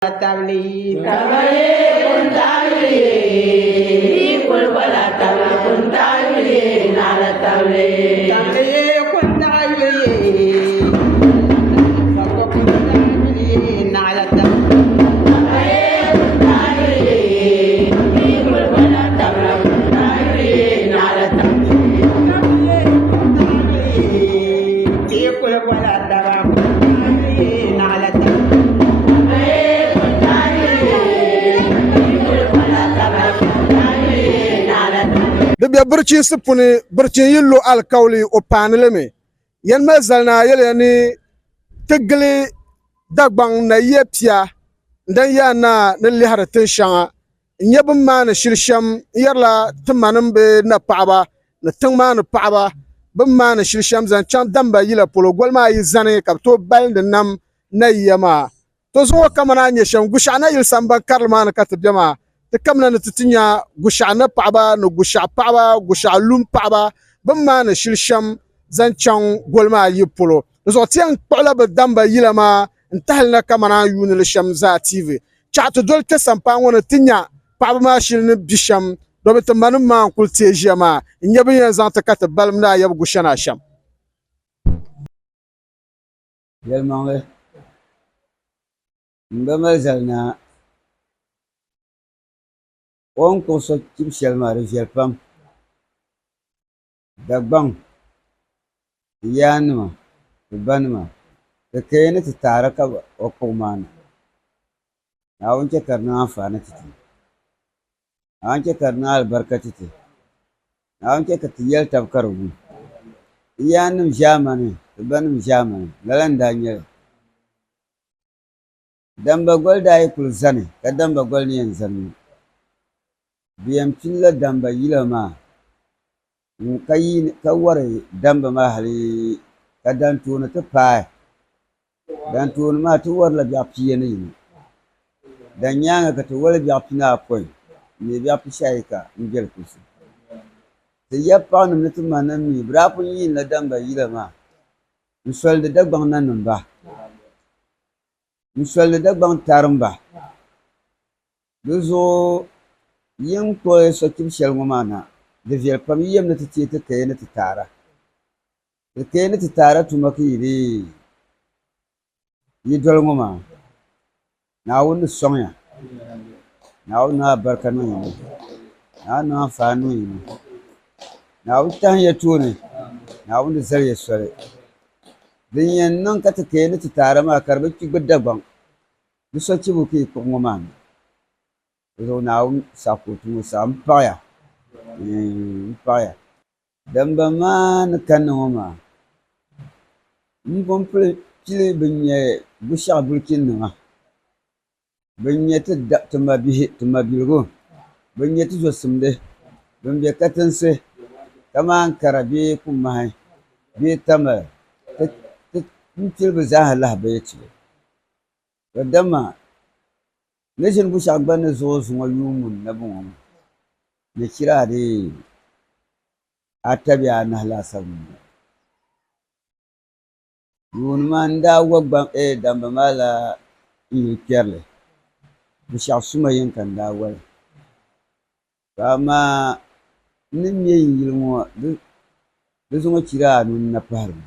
Tabli Tabale kuntabli, kul wala tabla kuntabli, nala tabli. Tabli kuntabli, sabko kuntabli, nala tabli. Tabale kuntabli, kul wala tabla kuntabli, nala tabli. Tabli kuntabli, kul wala tabla kuntabli, nala tabli. di be birchinsi puni birchin yillu alkauli o paanilimi yan ma zalna yɛliya ni ti gili dagbaŋ na yiya pia dan yaa na ni lihiri tin shɛŋa n nyɛ bin maani shili shɛm n yɛrila ti manim bi na paɣaba ni tiŋ maani paɣaba bin maani shili shɛm zaŋ chaŋ damba yila polo goli maa yi zani ka bi tooi balindi nam na yiya maa to zuɣu kama naa nyɛ shɛm gushɛɣu na yili samban karili maa ni ka ti bɛ maa ti kamina ni ti nya gushɛɣu ni paɣaba ni gushɛɣu paɣaba gushɛɣu lum paɣaba bin maani shili shɛm zaŋ chaŋ goli maa yi polo di zuɣu ti yɛn kpuɣila bi damba yila maa n tahali na kama naan yuuni li shɛm zaa tiivi chaɣu ti doli ti sampaa ŋɔ ni ti nya paɣaba maa shili ni bi shɛm do bi ti manim maa n kuli teei ʒiya maa n nyɛ bin yɛn zaŋ ti ka ti balim daa yɛbi gushɛna shɛm yɛlimaŋli n ba mali zali na o ni kuɣu so chibi shɛli maa di viɛli pam dagbaŋ ti yaanima ti banima ti kaya ni ti taara ka o kuɣu maa ni Naawuni chɛ ka di niŋ anfaani ti ti Naawuni chɛ ka di niŋ alibarika ti ti Naawuni chɛ ka ti yɛli tabi ka di gu ti yaanim ʒaamani ti banim ʒaamani lala n daa nyɛli damba goli daa yi kuli zani ka damba goli ni yɛn zani ŋɔ bɛ yɛn pilila damba yila maa ka wari damba maa hali ka dantooni ti paai dantooni maa ti warila bɛɣu pia ni yini dan nyaaŋa ka ti wali bɛɣu pinaapɔin ni bɛɣu pishaayi ka n jɛli kusi ti yɛbi paɣanim ni ti manim mi bɛ daa pun yiinila damba yila maa n solidi dagbaŋ nanimba n solidi dagbaŋ tarimba di zuɣu yin kpuɣi so chibi shɛli ŋɔ maa na di viɛli pam yiyam ni ti teei ti kaya ni ti taara ti kaya ni ti taara tuma ka yi doli ŋɔ maa Naawuni ni sɔŋya Naawuni niŋ alibarika niŋ yini Naawuni niŋ anfaani niŋ yini Naawuni tahiya tooni Naawuni di zali ya soli din yɛn niŋ ka ti kaya ni ti taara maa ka di bi kpi dagbaŋ di so chibu ka yi kuɣu ŋɔ maa ni di zuɣu Naawuni sakootu ŋɔ sa n paɣaya damba maa ni kanna ŋɔ maa n pun pili bin nyɛ bushɛɣu bulichinima bin nyɛ ti ma bihi ti ma biligu bin nyɛ ti zosimdi bin be katinsi kamaan kara bee kumahi bee tamali n pili bi zaaha lahabaya chibi ka dama ni ʒini bushɛɣu gba ni zuɣu zuŋɔ yuumun na bɔŋɔ ni chiraadi ata bee anahi laasabu yuuni maa n daa wa damba maa la n yuli kpɛrili bushɛɣu suma yin ka n daa wali ka amaa ni nya yin yili ŋɔ di zuŋɔ chira anu n-na pahiri mi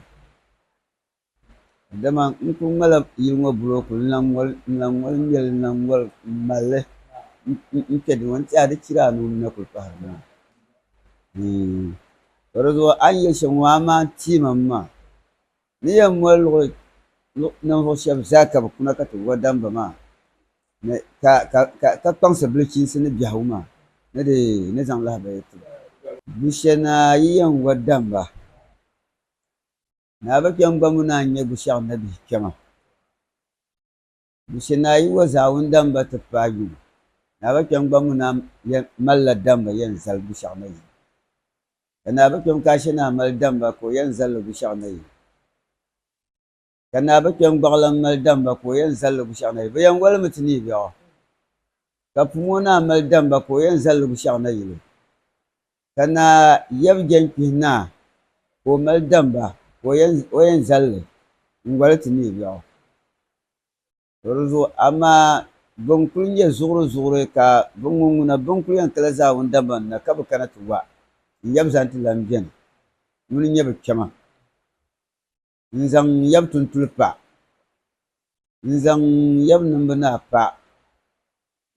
dama n ku ŋmala yili ŋɔ bulooku n lan ŋoli ŋmɛli n lan ŋoli n malli n kpɛ di ŋɔ n tiɛha di chira anu n-na kuli pahiri mi ka di zuɣu a ni yɛli shɛm ŋɔ a maa tiima maa ni yɛn mɔli luɣuli ninvuɣu shɛba zaa ka bɛ kuna ka ti wa damba maa ka kpaŋsi bilichinsi ni biɛhigu maa ni zaŋ lahabaya ti bushɛnaayi yɛn wa damba naa bɛ kpɛm gba mu naan nyɛ bushɛɣu na bihi kpɛma bushɛnaayi wa Zaawuni damba ti paai yuli naa bɛ kpɛm gba mu naan malila damba yɛn zali bushɛɣu na yi ka naa bɛ kpɛm ka a shɛ naa mali damba ka o yɛn zalli bushɛɣu na yi ka naa bɛ kpɛm gbaɣilan mali damba ka o yɛn zalli bushɛɣu na yi bɛ yɛn walimi ti ni bɛɣu ka pumo naa mali damba ka o yɛn zalli bushɛɣu na yili ka naa yɛbi jɛnkpihi naa ka o mali damba ka o yɛn zalli n wali ti ni bɛɣu di zuɣu amaa bin kuli nyɛ zuɣuri ka bin ŋuna bin kuli yɛn kala zaa wundaba na ka bi kana ti wa n yɛbi zaŋ ti lan biɛni ŋuni nyɛ bi kpɛma n zaŋ yɛbi tuntuli pa n zaŋ yɛbi nimbi naa pa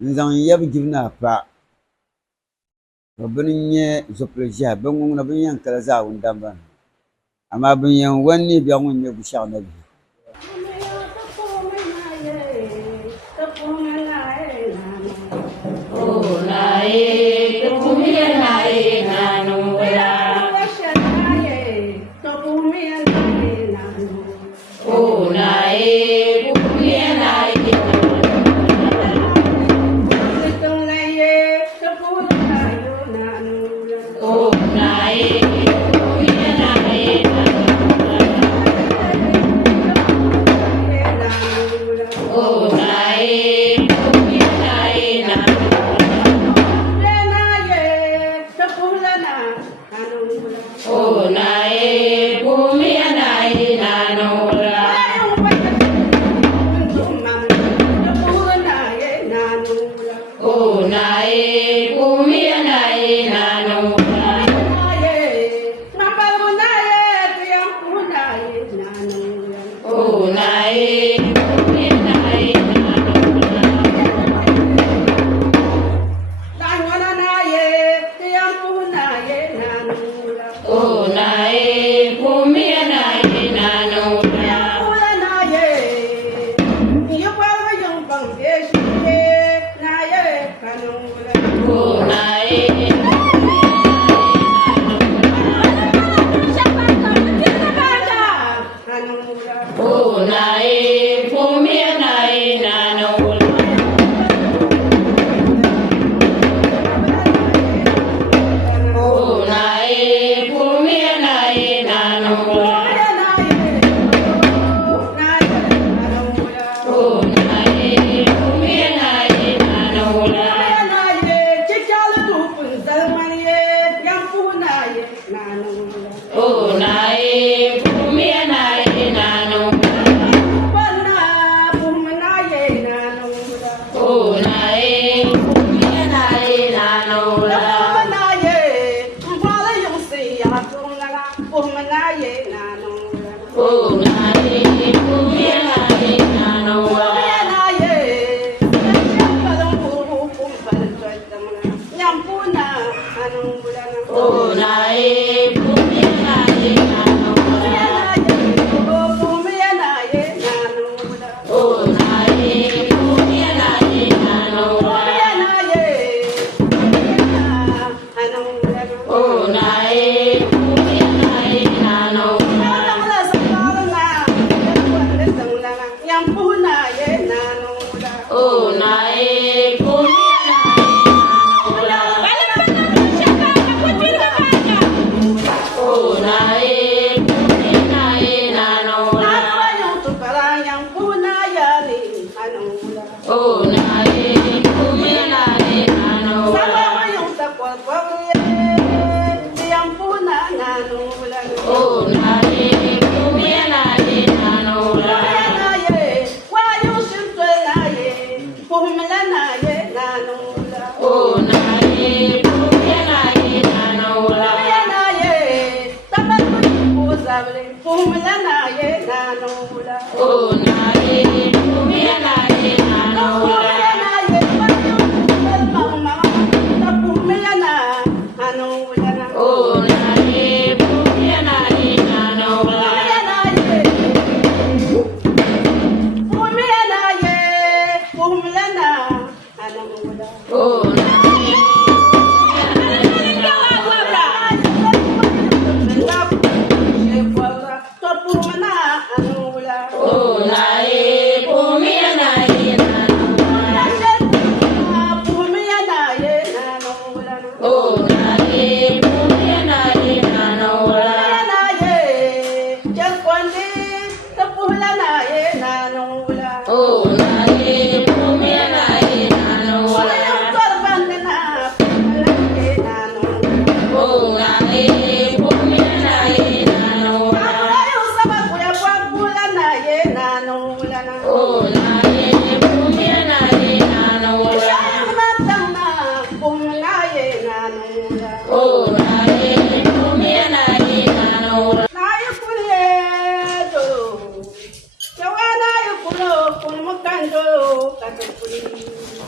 n zaŋ yɛbi gibu naa pa ka bini nyɛ zupili ʒiɛhi bin ŋuna bin yɛn kala zaa wundaba amaa bin yɛn wani biɛɣu ŋun nyɛ bushɛɣu na bihi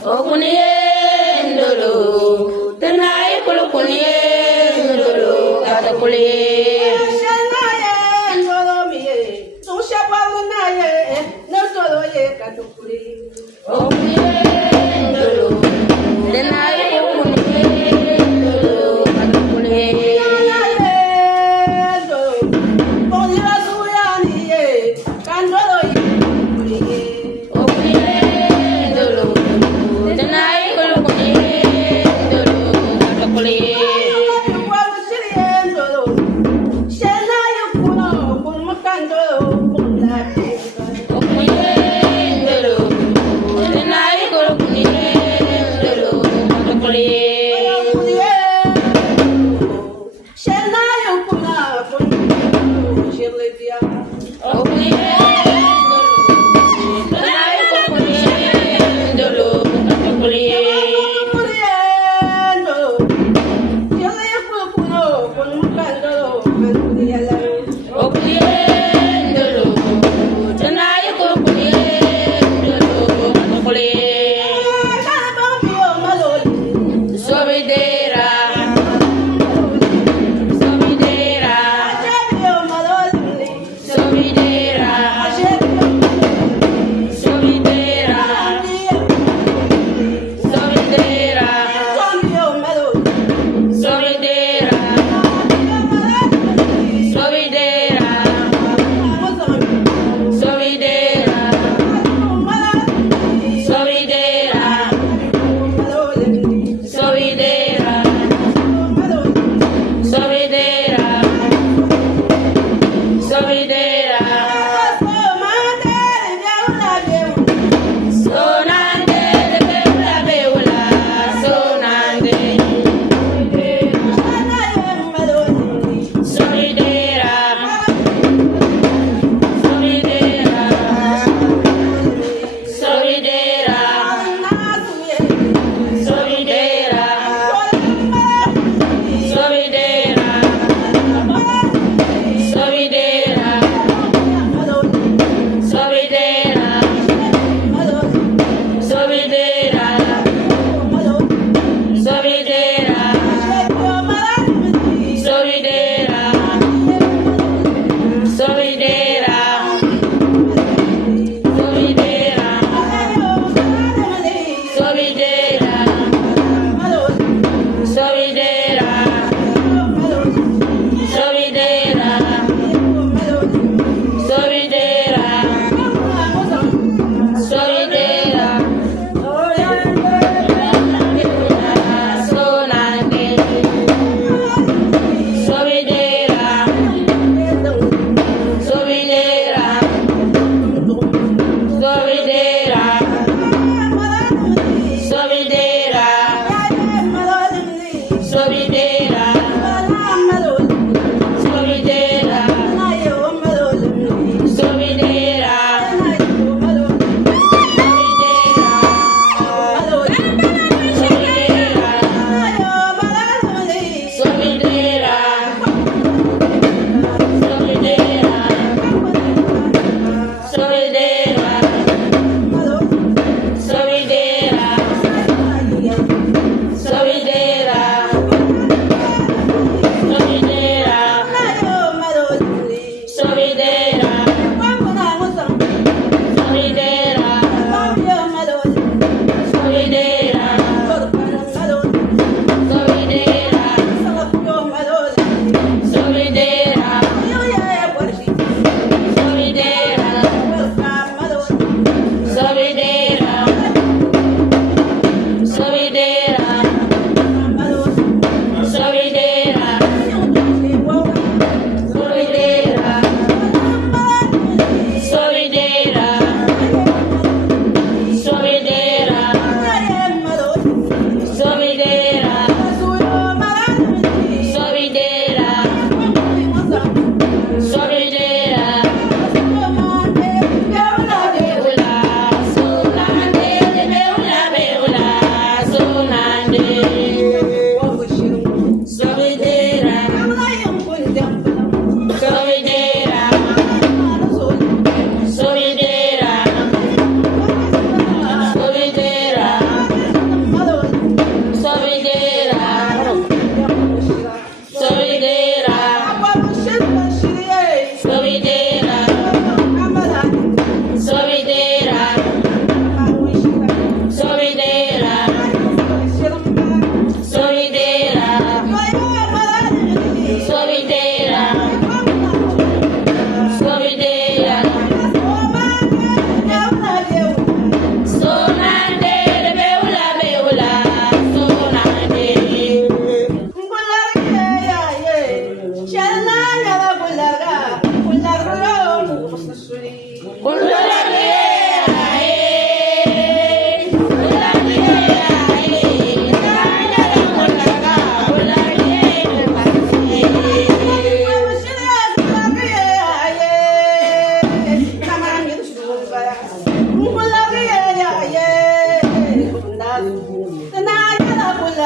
Okuniye ndolo, tenai kulukuniye ndolo, katakuliye. Okuniye ndolo, tenai kulukuniye ndolo, katakuliye.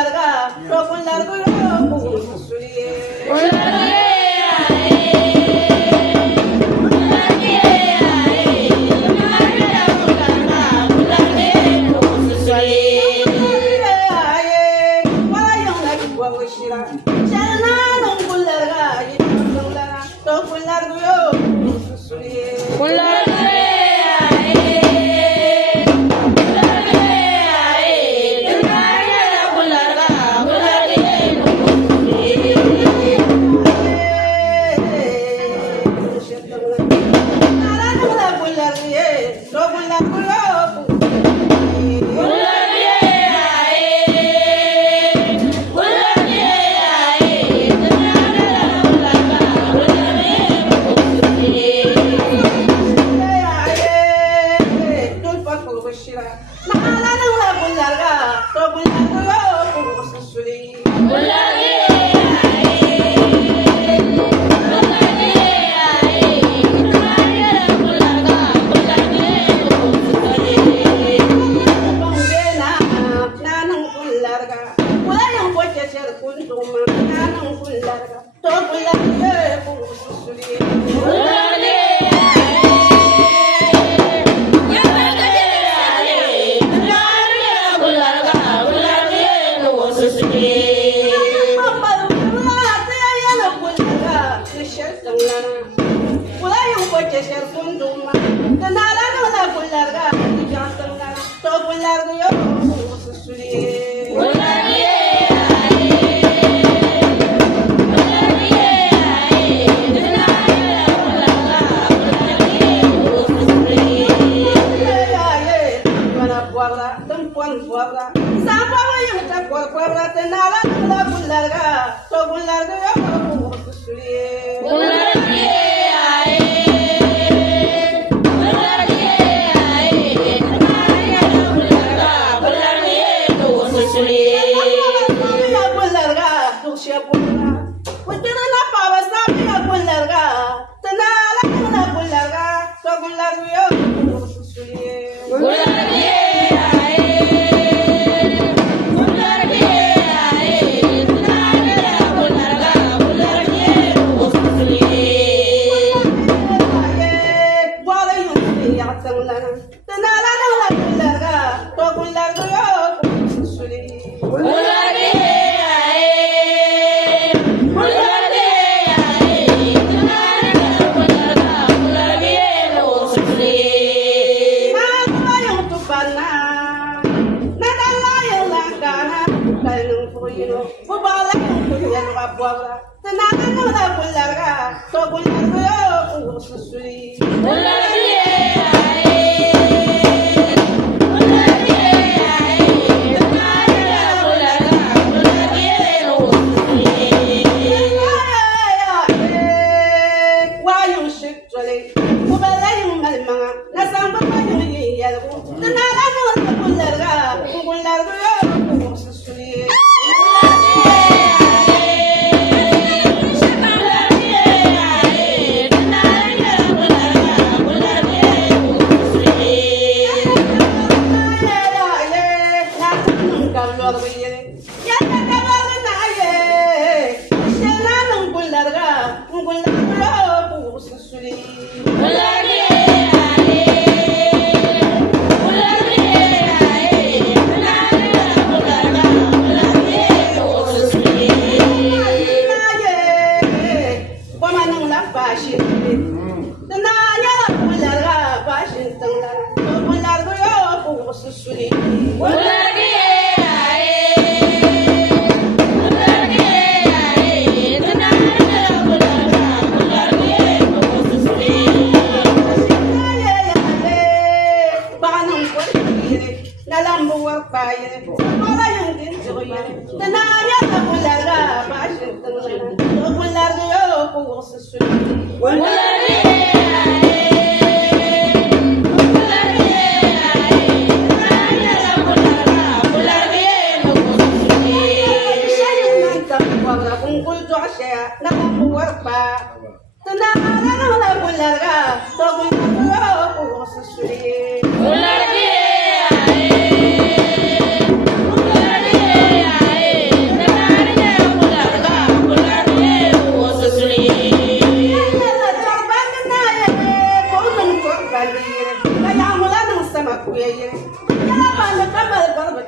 larga, toco largo yo,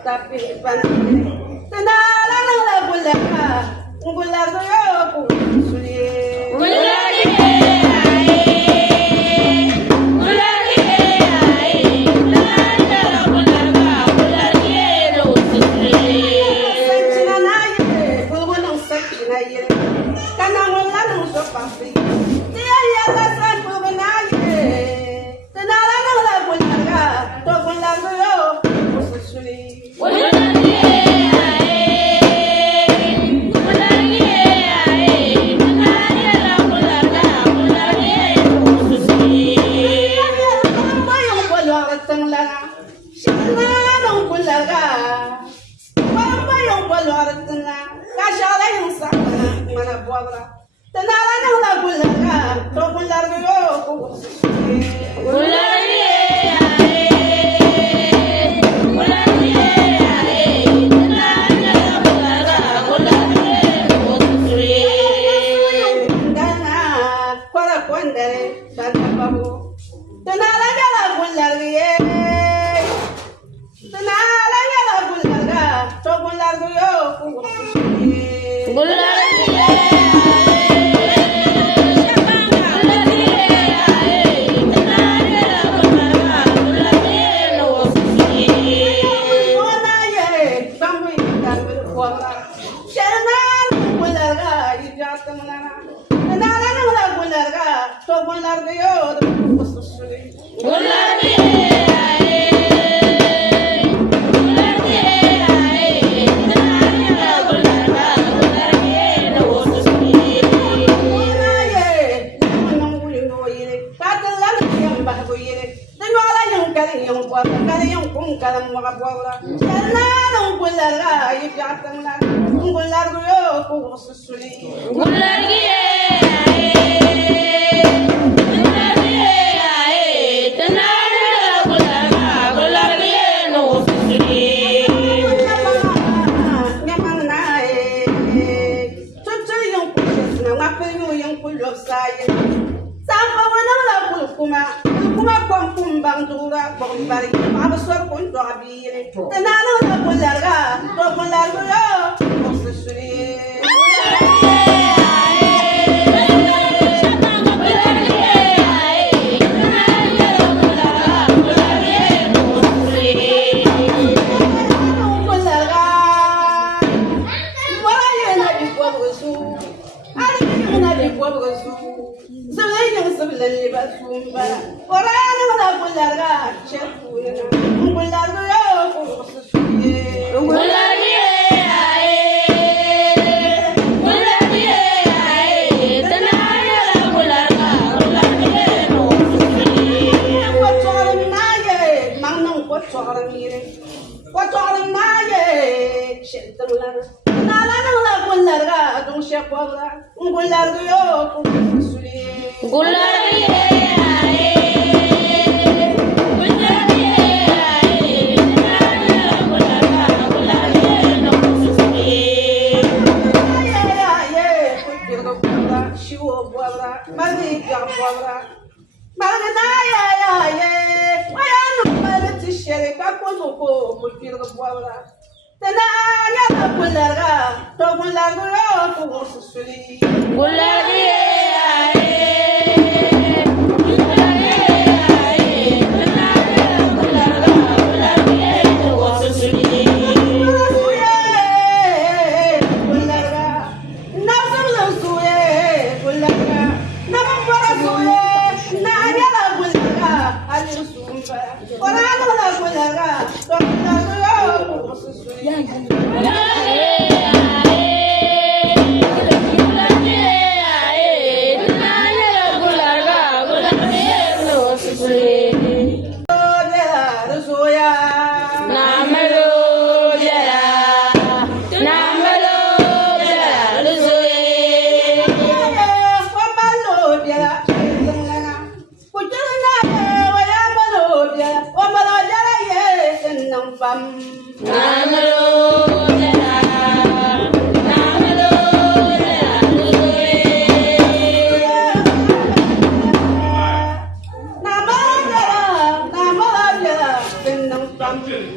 tapi panjang. Tenala nala bulaka, bulaka yo kusuli.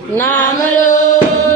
Namalo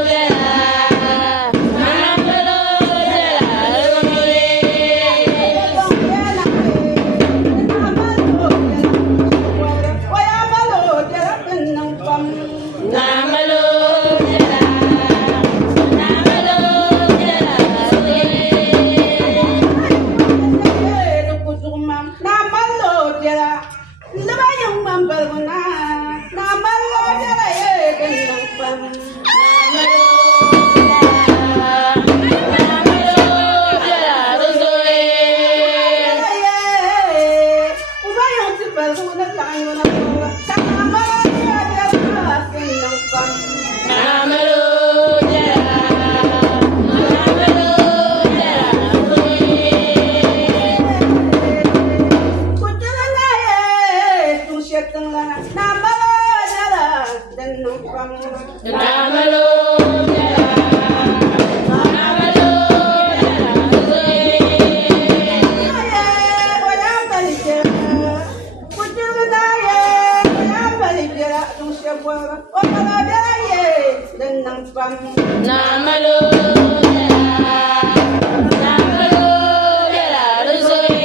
fam. Namalo Namalo Yala Rosore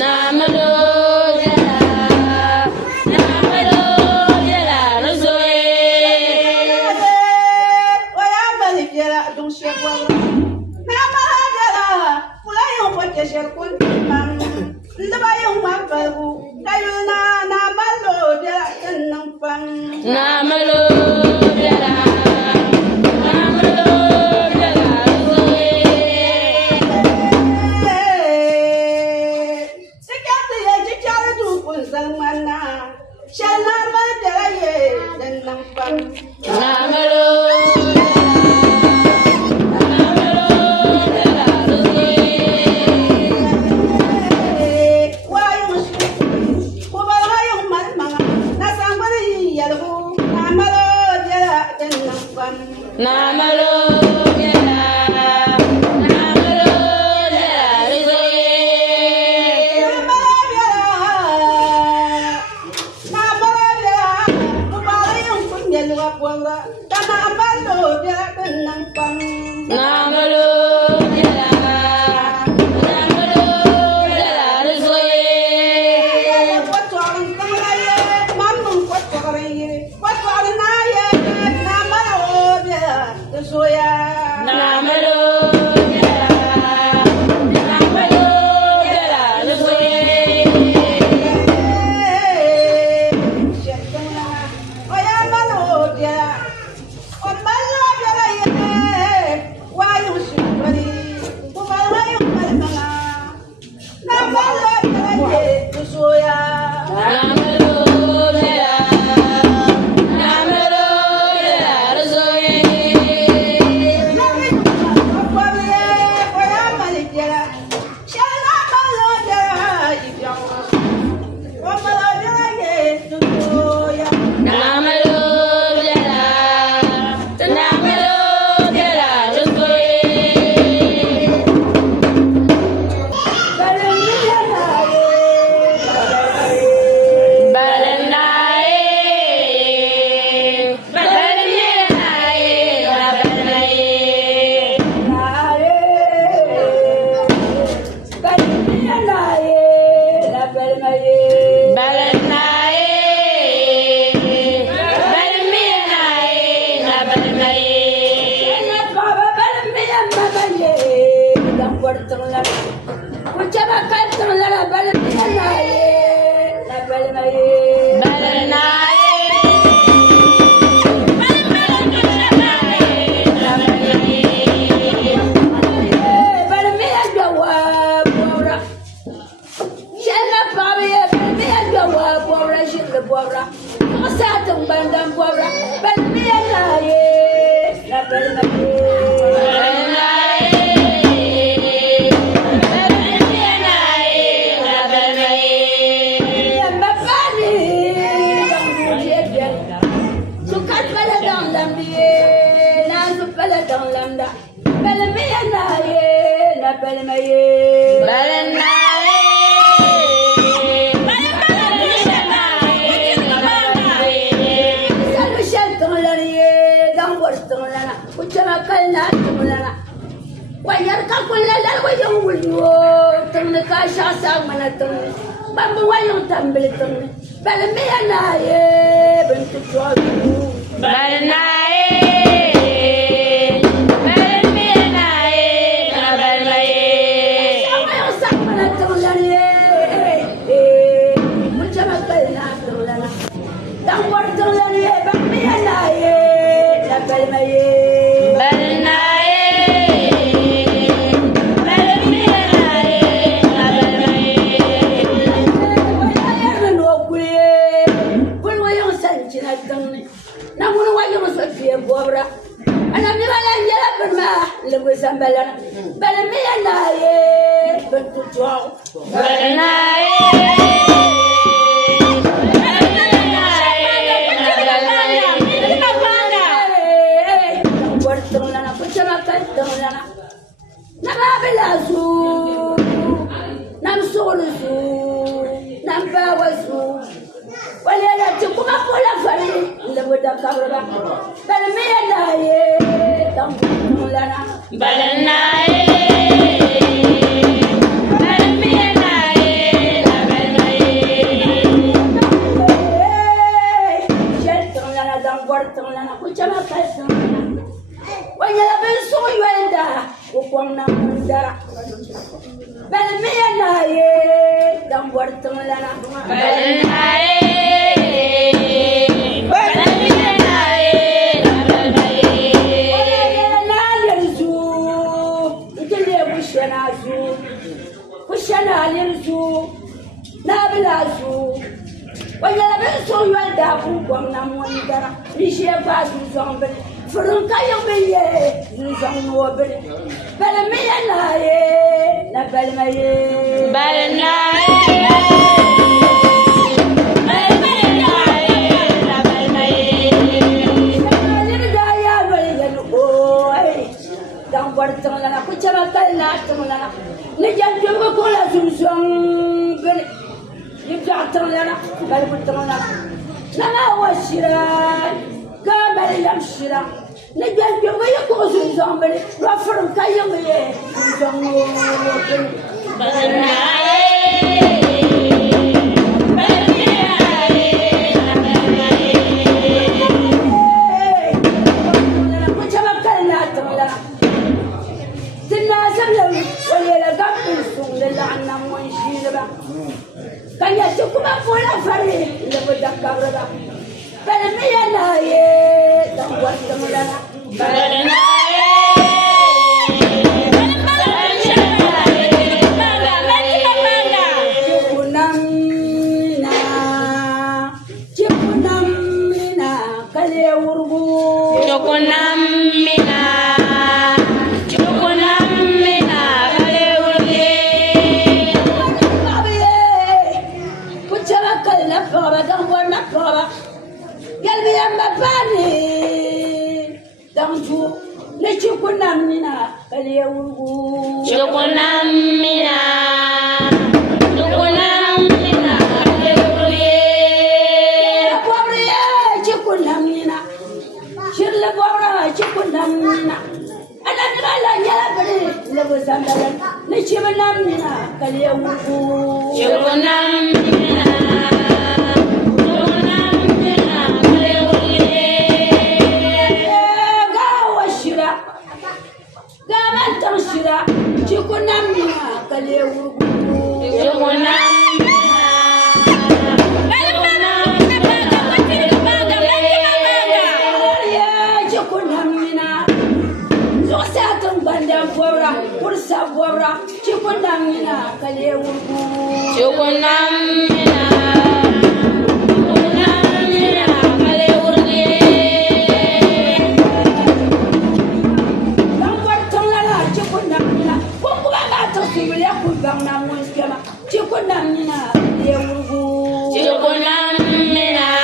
Namalo Yala Namalo Yala Rosore Namalo Yala Namalo Yala Rosore Namalo Namalo Yala Namalo Yala Rosore Namalo Yala Namalo Yala Rosore Namalo Yala Namalo Yala Rosore Namalo Yala Namalo Yala Rosore Namalo Yala Namalo Yala Rosore Balanae Balanae chama kantona na babelazu nam soluzu nam bawazu wala tukuma pola fari lebuda kabra balmena ye tambulana balana ye balmena ye la balana ye jetona dan bortona kuchama kantona wanya benso yenda ukwana mundara balmena ye dan bortona balana ye wanya benso yenda ukwana mundara nishe bazu zombe From Kayobe, Zanobe, Balamaya, Nabalamaye, Balanaye, Nigel, you may go to somebody, Ruffer and Kayobe, Can you took up for a ferry? Never the cover up. Balamia, don't want the Mulana. Chukunamina, Kaleuru, Chukunamina, Chukunamina, Chukunamina, Chilabora, Chukunamina, and Anala Yabri, Levosanda, Nichimanamina, Kaleuru, Chukunamina. Chukunamina, Kaleuru, Chukunamina, Zosatum Banda Bora, Ursa Bora, Chukunamina, Kaleuru, Chukunamina. Chukunamina, Chukunamina,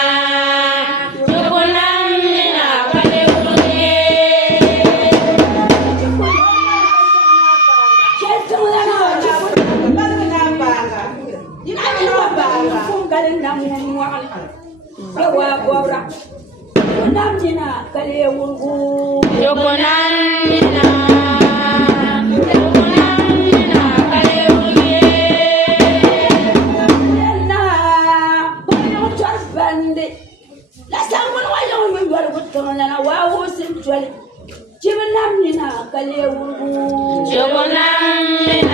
Chukunamina,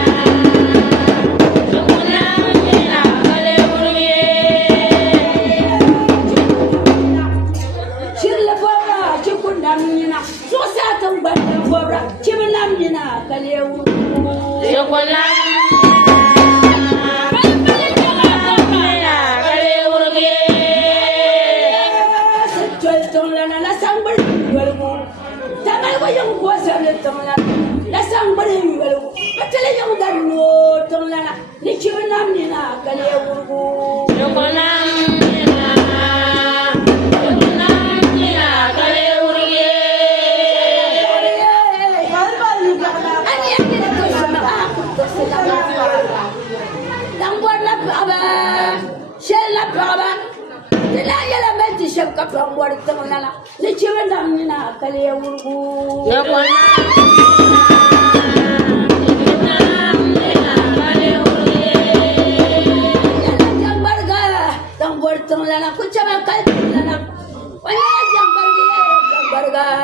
kapra mwari tanglana ni chiwe namina kale urgu jambarga tambor tanglana kuchama kalana wala jambarga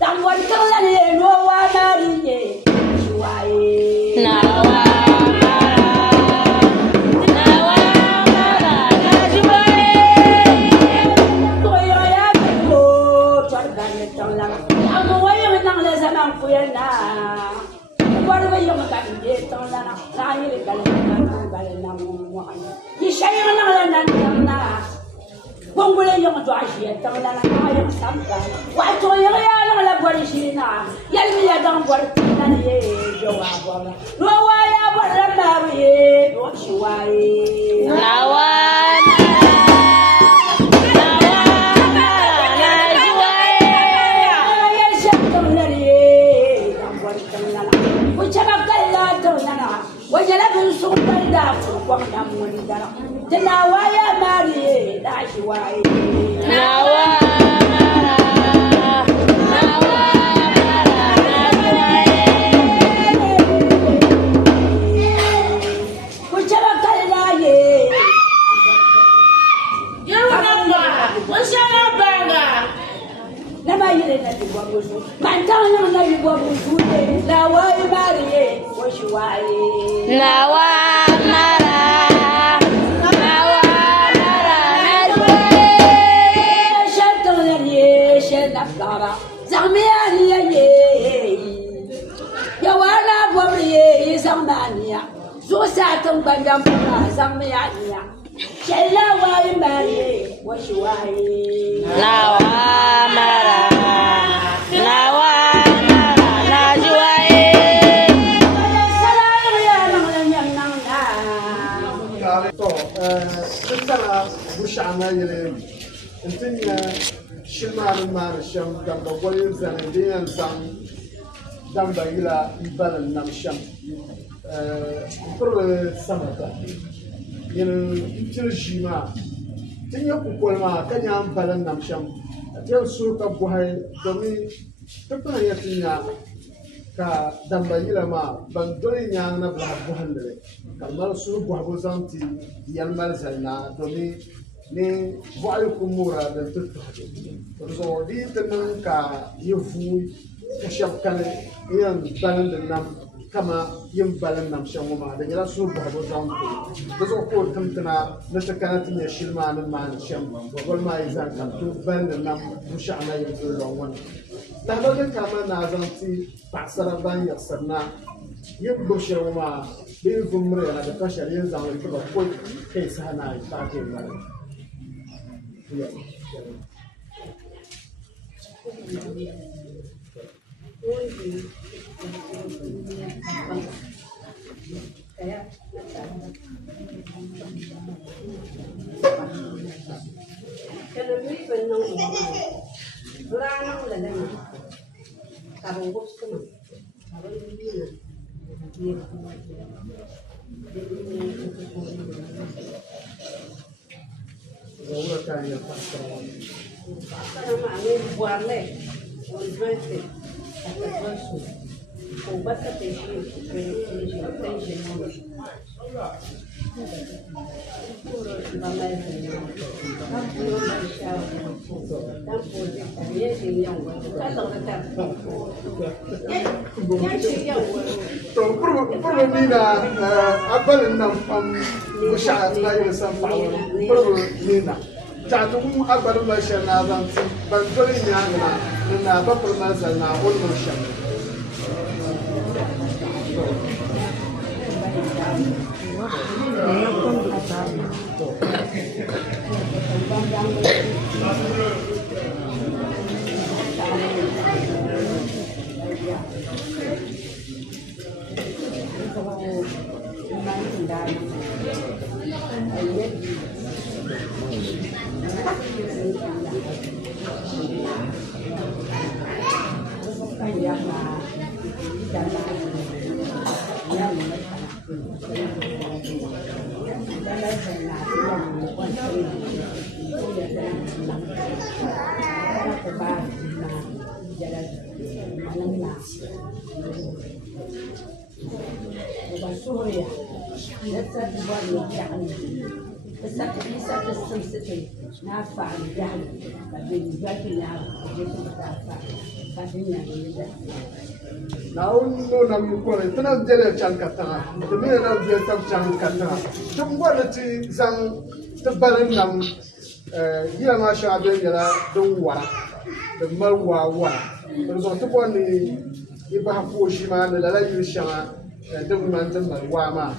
dan wani tawla ne no wa mari ye shiwaye nawa Bongole yang tu asyik, tengah nak ayam sampai. Waktu yang yang la buat sini na, yang ni yang buat sini ye jawab apa? Dua ya buat lembar ye, dua suai. Lawan. Wajala bin sumpai da kuang namun dara. Tenawa ya mari da shiwai. Nawa nawa wajala kala ye. Yo namba, wajala banga. Nama yele na diwa buzu. Mantana na diwa buzu. Nawa ya mari washiwai. Nawa mara nawa mara shaton ye shenafara zamia ye yawana bobriye zamania zo satun bandam zamia ya shella wa mari washiwai nawa mara nawa ترى وش عمايل انتني شمال ما الشم دم بقول زندين زم دم بيلا يبان النمشم كل سنة ترجمة تنيا كل ما كان يام بان النمشم تيل سوق بوهاي دومي تبنا يتنيا ka damba yila ma ban dole nyang na bla buhandre kalmal suru buhabo zanti yalmal zalna domi ni voyu kumura da tutto so di tanan ka yefu shab kale yan balan da nam kama yin balan nam shamuma da yala suru buhabo zanti da so ko tamtana na takanati ne shilma nan ma sham gol ma izan kan to balan nam mushana yin lon لهذا كمان نازنتي بعصر بان يصرنا يبغى وما بينكم مرة هذا كشر ينزل يكبر كل كيس هنا يتاكل مرة. Orang lain, kalau bos kena, kalau ini dia Orang kaya pasar. pasal nama ni buat le, orang berse, ada bersu, obat tertentu, tertentu. Bamai senyum, kampung Malaysia, kampung Jepun, senyum. Kalau kita, yang senyum. So perlu ni na abal nam musyarat lagi sampai perlu ni na. Jatuh abal Malaysia na zanti bantuan yang na bapur Malaysia na ul Malaysia. Now, no, I'm going to tell you, Chankata, the men of the Chankata. Don't want to some the Baranam, Yamasha, don't want the Malwa. There's also one the Ibahapushima, the Layusha, and the woman, the Malwama.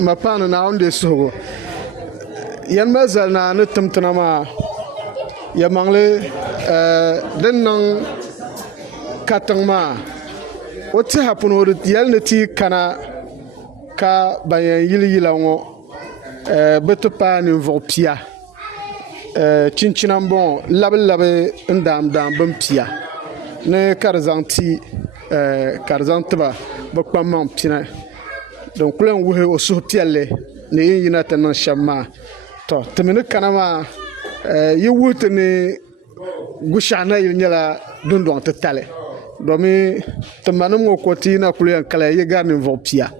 Mapana na onde so yan mazal na nutumtuna ma ya mangle den nan katang ma woti hapuno yal neti kana ka bayan yili ngo beto pa ni vopia chinchinan bon labe ndam bam pia ne karzanti karzantba bakpam pina donc kulen wuhe o so pialle ne yina tan shamma to temene kanama yi wute ne gushana ynyala dundon tale domi temanum ngokoti na kulen kala ye garni vopia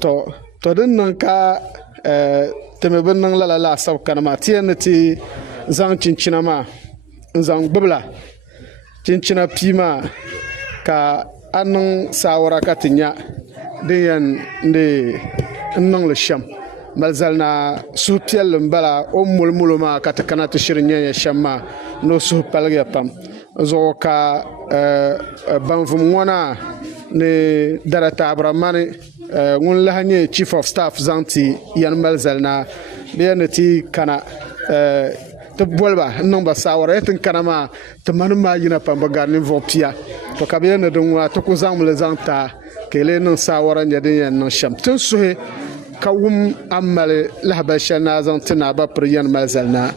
to den nan ka temeben nan la sab kanama tienati zang chinchina ma zang bubla chinchina pima ka anan sawara katinya de yan de nang le sham malzalna supiɛlli n bala o mulmulo maa ka ti kana ti shiri nyɛnya shɛm maa ni o suhu paligiya pam zuɣu ka banvum ŋɔna ni Darata Abramani ŋun lahi nyɛ chief of staff zaŋ ti yan malzalna bɛ yɛn ni ti kana ti boliba n niŋba saawara yɛn tin kana maa ti manim maa yina pam bi gari ninvuɣu pia to ka bɛ yɛn ni din ŋuna ti ku zaŋmili zaŋ ta ka yi lee niŋ saawara nyɛ din yɛn niŋ shɛm tin suhi ka wum an mali lahabali shɛli naa zaŋ ti naa ba piri yɛn malzalna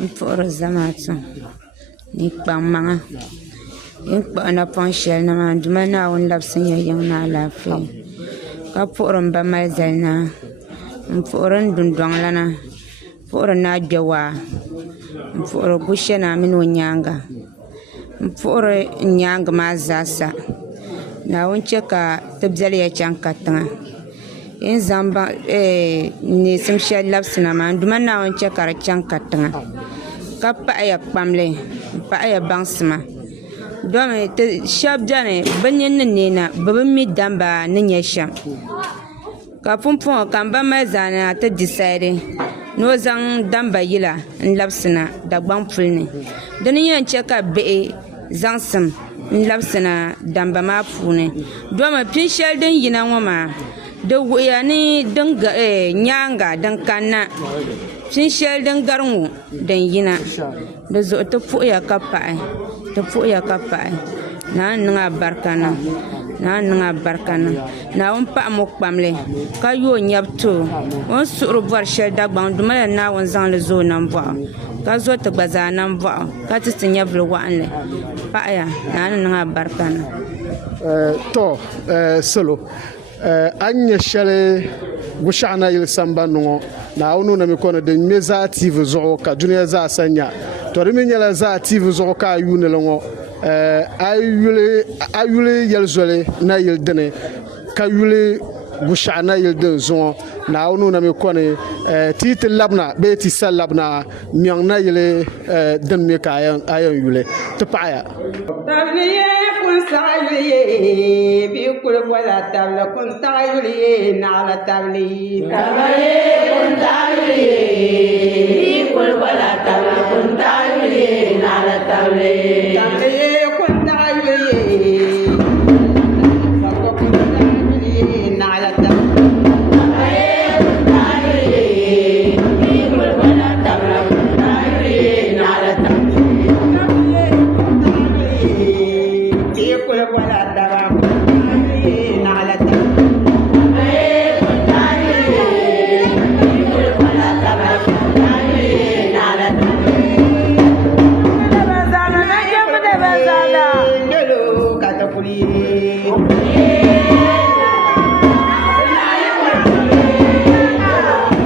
n puhiri zamaatu ni kpaŋmaŋa yin kpuɣi napɔŋ shɛli ni maa duma Naawuni labisi nyɛ yiŋ ni alaafee ka puhiri n ba malzalina n puhiri n dundɔŋ lana n puhiri naagbɛwaa n puhiri gushɛna mini o nyaanga n puhiri n nyaangi maa zaasa Naawuni chɛ ka ti biɛliya chaŋ ka tiŋa yin zaŋ neesim shɛli labisina maa duma Naawuni chɛ ka di chaŋ ka tiŋa ka paɣaya kpamli n paɣaya baŋsima domi shɛba bɛni bi ninni neena bi bi mi damba ni nyɛ shɛm ka pumpɔŋɔ ka n ba mali zaana ti disaidi ni o zaŋ damba yila n labisina Dagbaŋ puli ni dini yɛn chɛ ka bihi zaŋsim n labisina damba maa puuni domi pin shɛli din yina ŋɔ maa di wuhiya ni nyaanga din kanna pin shɛli din gari ŋɔ din yina di zuɣu ti puhiya ka pahi Naawuni niŋ barika niŋ Naawuni niŋ barika niŋ Naawuni paɣa mu kpamli ka yooi nyɛbi too o ni suhuri bɔri shɛli Dagbaŋ dumala Naawuni zaŋli zoo nam bɔɣu ka zo ti gba zaa nam bɔɣu ka ti nyɛvili waɣinli paɣaya Naawuni niŋ barika niŋ salo an nyɛ shɛli bushɛɣu na yili sambani ŋɔ Naawuni na mi kɔni din ŋmɛ zaa TV zuɣu ka duniya zaa sa nya to di mi nyɛla zaa TV zuɣu ka a yuuni li ŋɔ a yuli yɛli zoli na yili dini ka yuli bushɛɣu na yili din zuɣu Naawuni na mi kɔni ti ti labina bee ti sa labina mɛŋ na yili din mi ka a yɛn yuli ti paɣaya kun saɣa yuli ye bi kuli bɔla tabili kun taɣa yuli ye naɣala tabili kun taɣa yuli ye bi kuli bɔla tabili kun taɣa yuli ye naɣala tabili